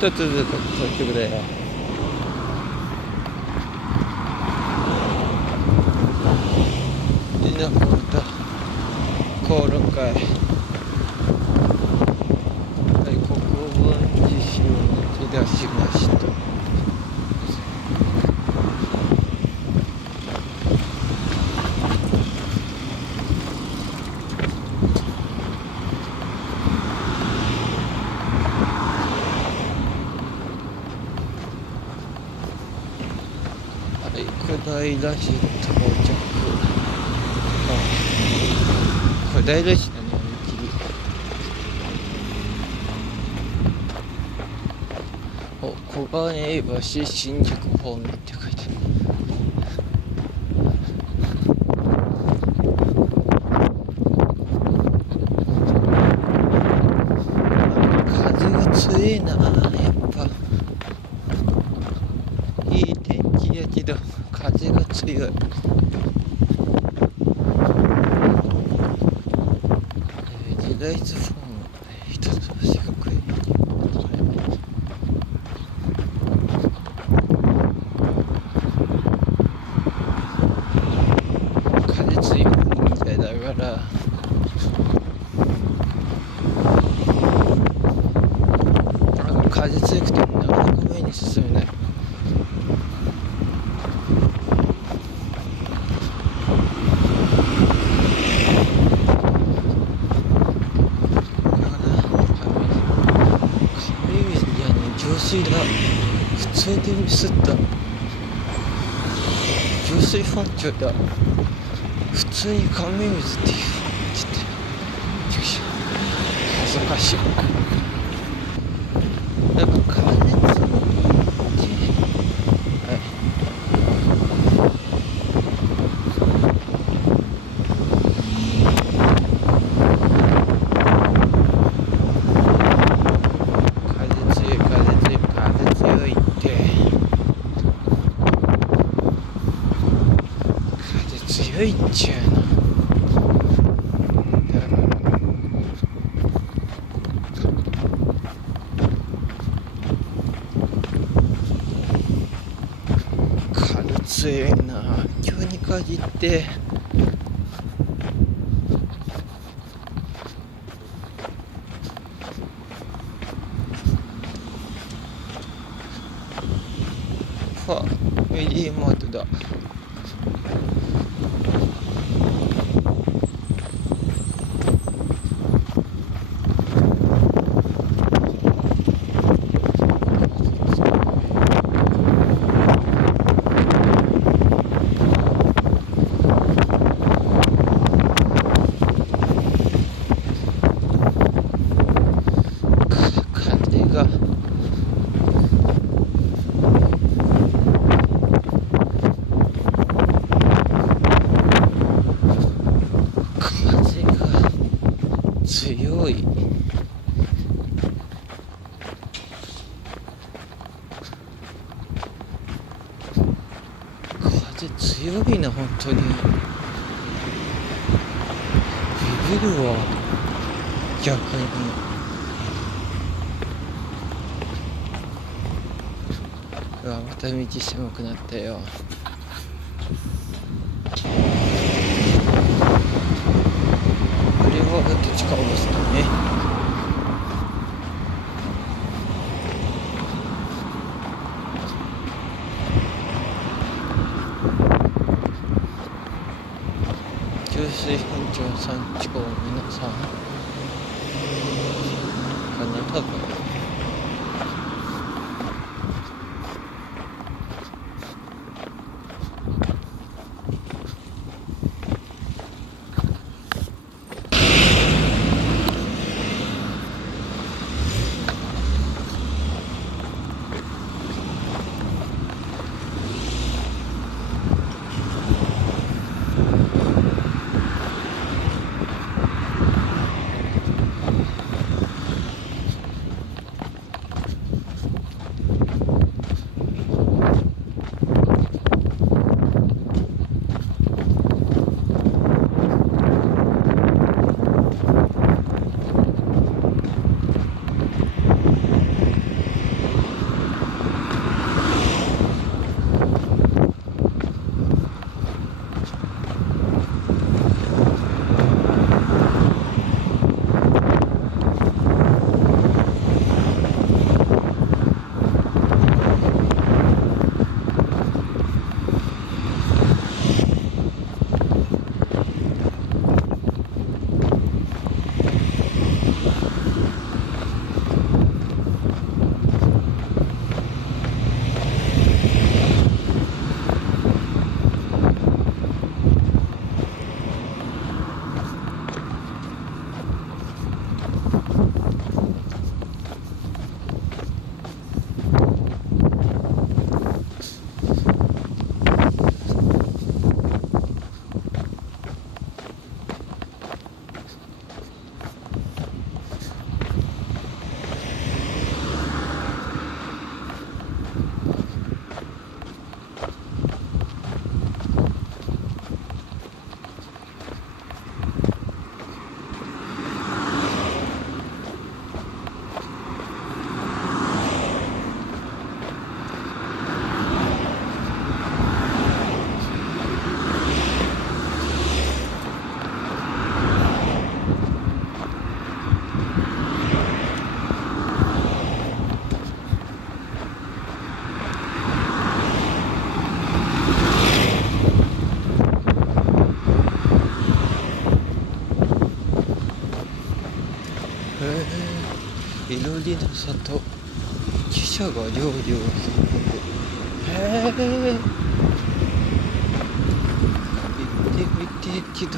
一つずつ取ってくれよ。でなかった口論会、はい、国分寺市を抜け出しました。小平市到着。小平市だね、踏切。小金井橋新宿方面って書いてある。風が強いな、やっぱ。いい天気やけど風が強い。時代図フォーム一つ星が食える。風強いみたいだから風強くてもなかなか前に進めない。浄水だ。普通にミスった。浄水フォンチョだ。普通に神水って言ってる。恥ずかしい。なんか風ついて、はい。強いっちゅうの。風強いな、今日に限って。ファミリーマートだ。強い。風強いな、本当に。ビビるわ、逆に。うわ、また道狭くなったよ。これはだって地下バスだね。給水本町3丁目の3かな、多分。緑の里、汽車が料理を運ぶ。へえ、行ってみてえけど、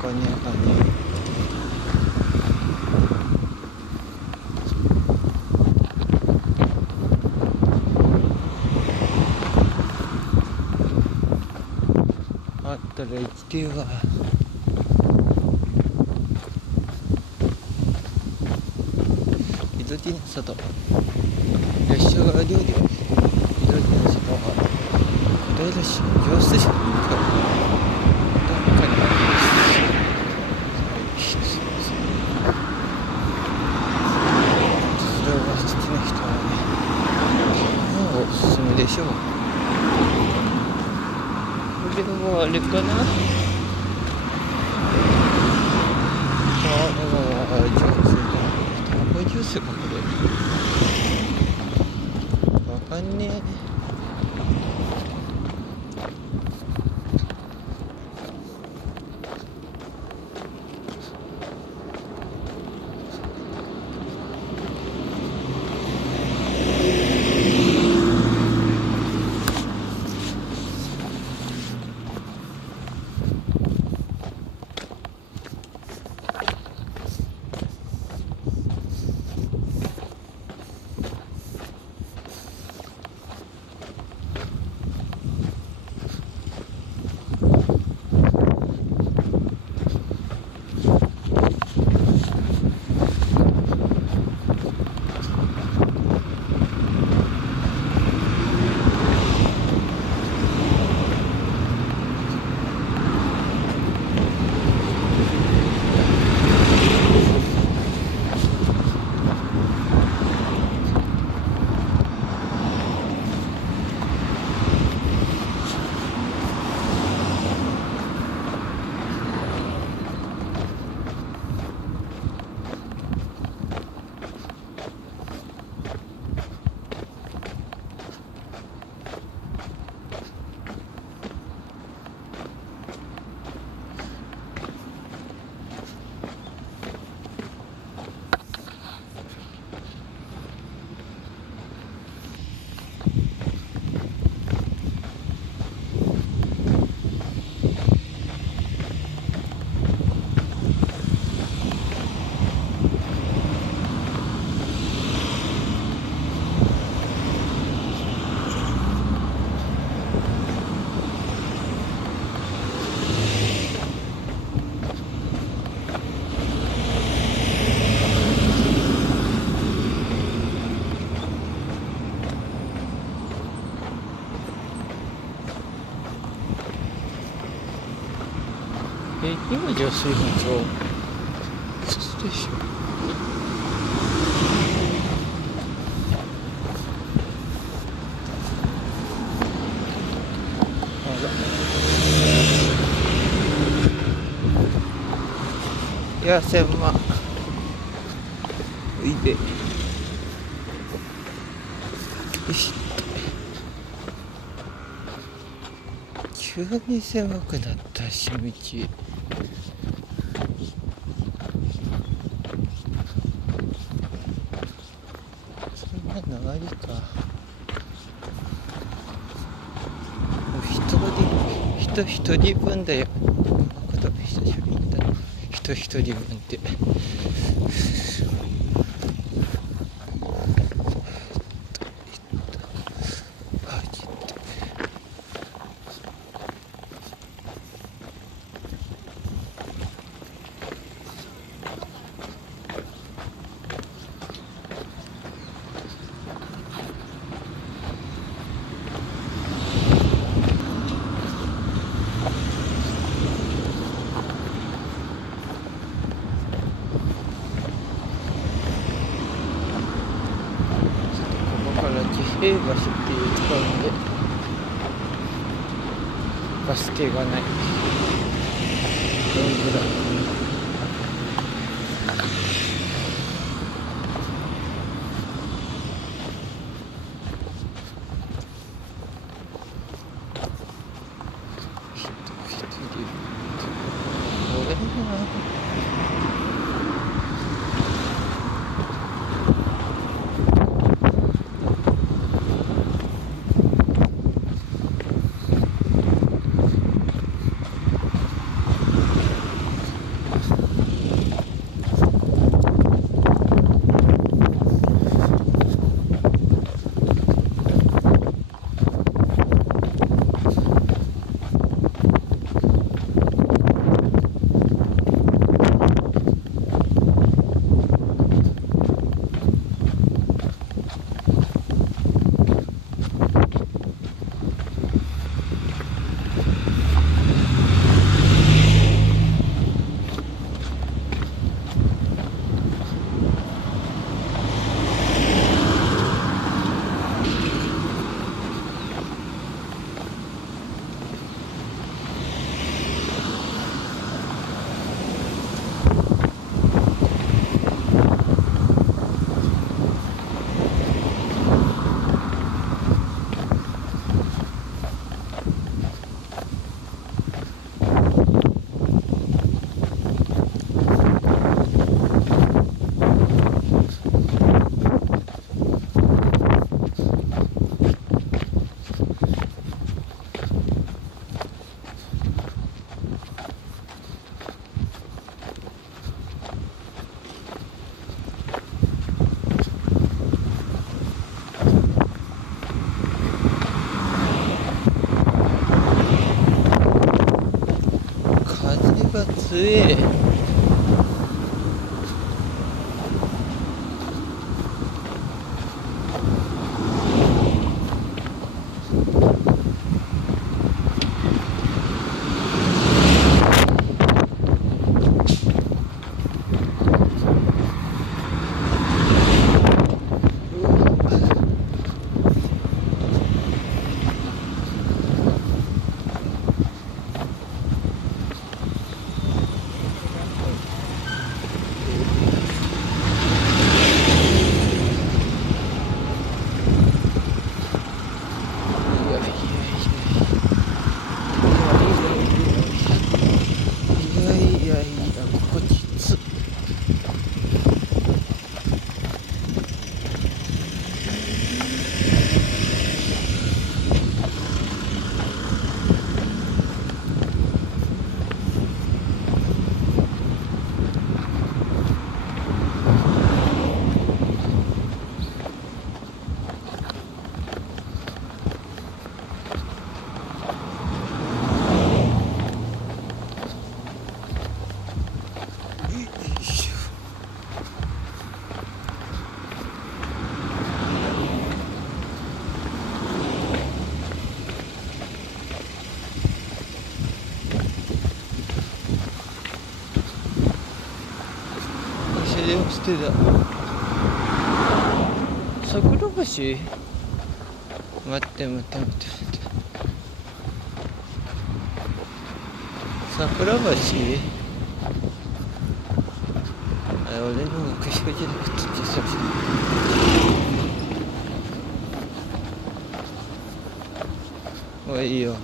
他には何。あったら行っては。緑の里、列車が料理を。緑の里は小平市の浄水場に向かう。どっかにあります。それが好きな人はね、もうおすすめでしょう。これはあれかな、ジュースがこれわかんねえ。今浄水場普通でしょ。あら、いや千万おいで。よし、急に狭くなったし道。長いか。人一人分だよ。この言葉久しぶりに言った。人一人分って。喜平橋っていうところでバス停がない。本当だ。これな。つえ。捨てた桜橋。待って。桜橋。俺の目標じゃなくてさ。おいいいよ。よ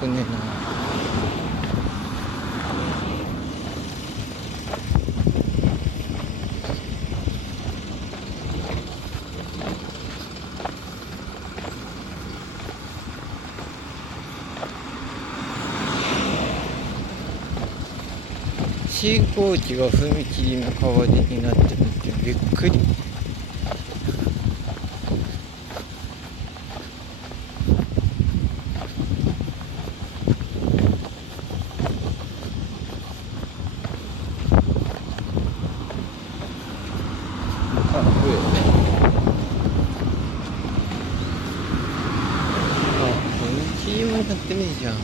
くねえな。信号機が踏切の代わりになってるってびっくり。踏切もなってねえじゃん。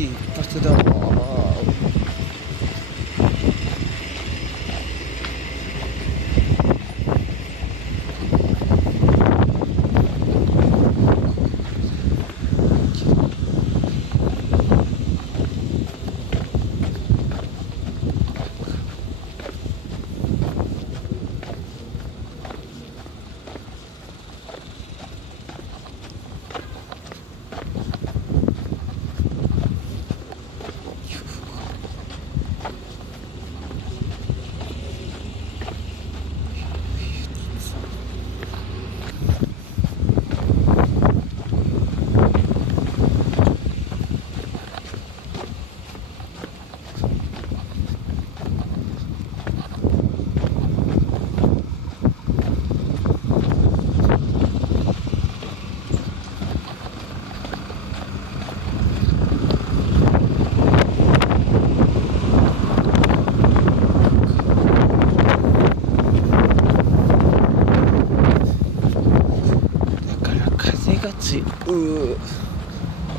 一発だわ。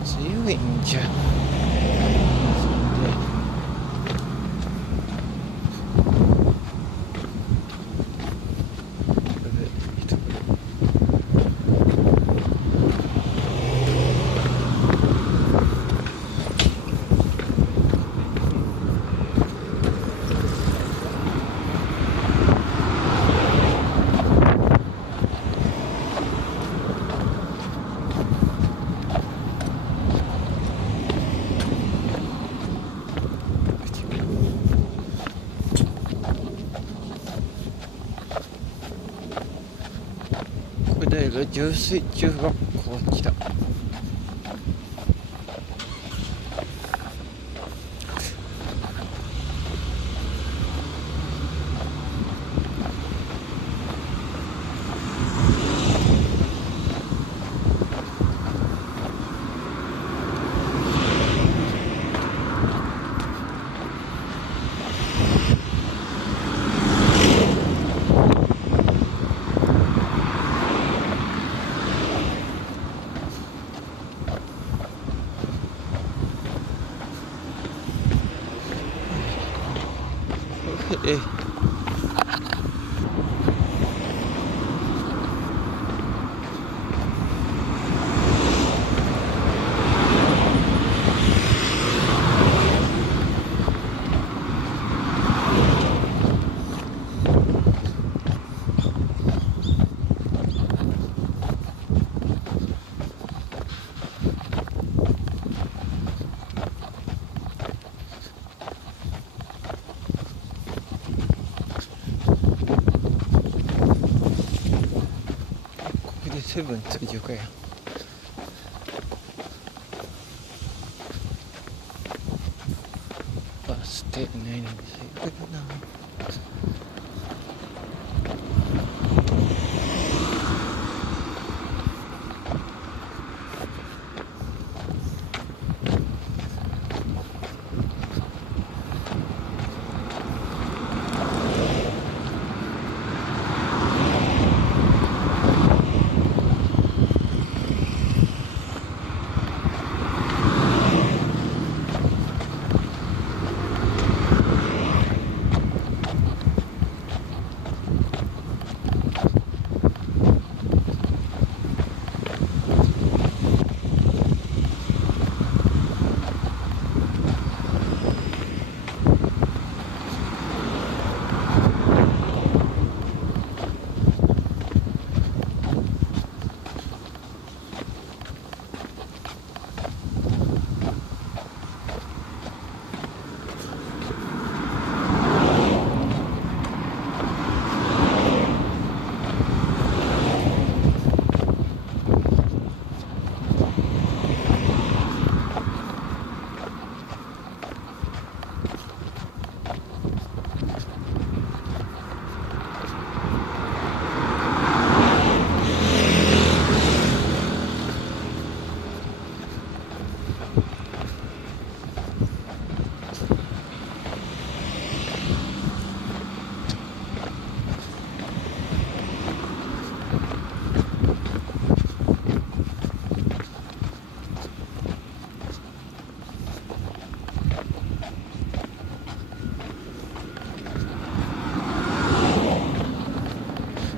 強いんじゃ。で平純粋中学校来た。セブン追加かや。バス停ないのに最高だな。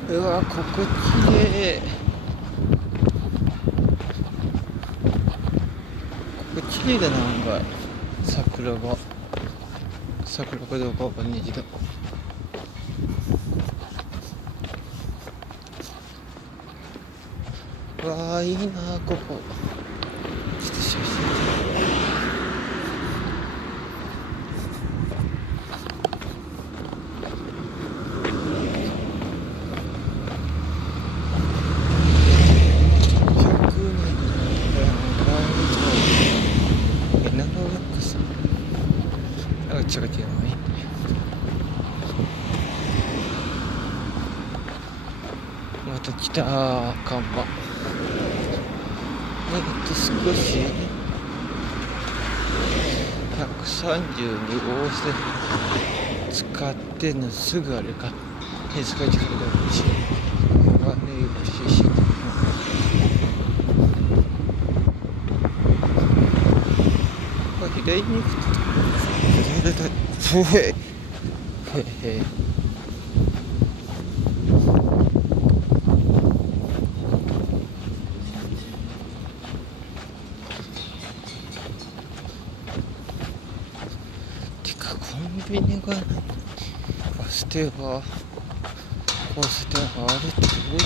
うわ、ここきれい。ここきれいだな、案外。桜がどうかわかんないけど。うわー、いいなここ。ちょっと写真違う。また来た看板。少し132号線使ってんのすぐあれか。手塚地区だし。はね、よしし。左に行くと。へへ。コンビニがない。バス停は交差点があるってすごいよね。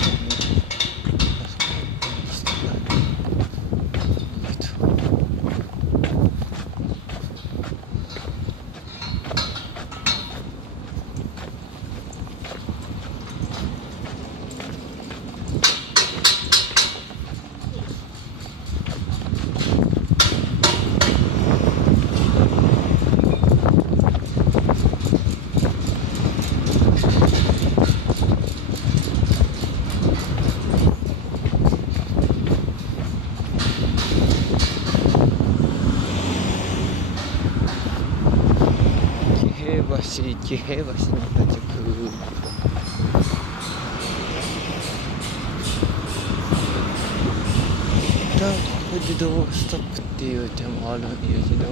喜平橋の到着。自動ストップっていう手もあるんやけど、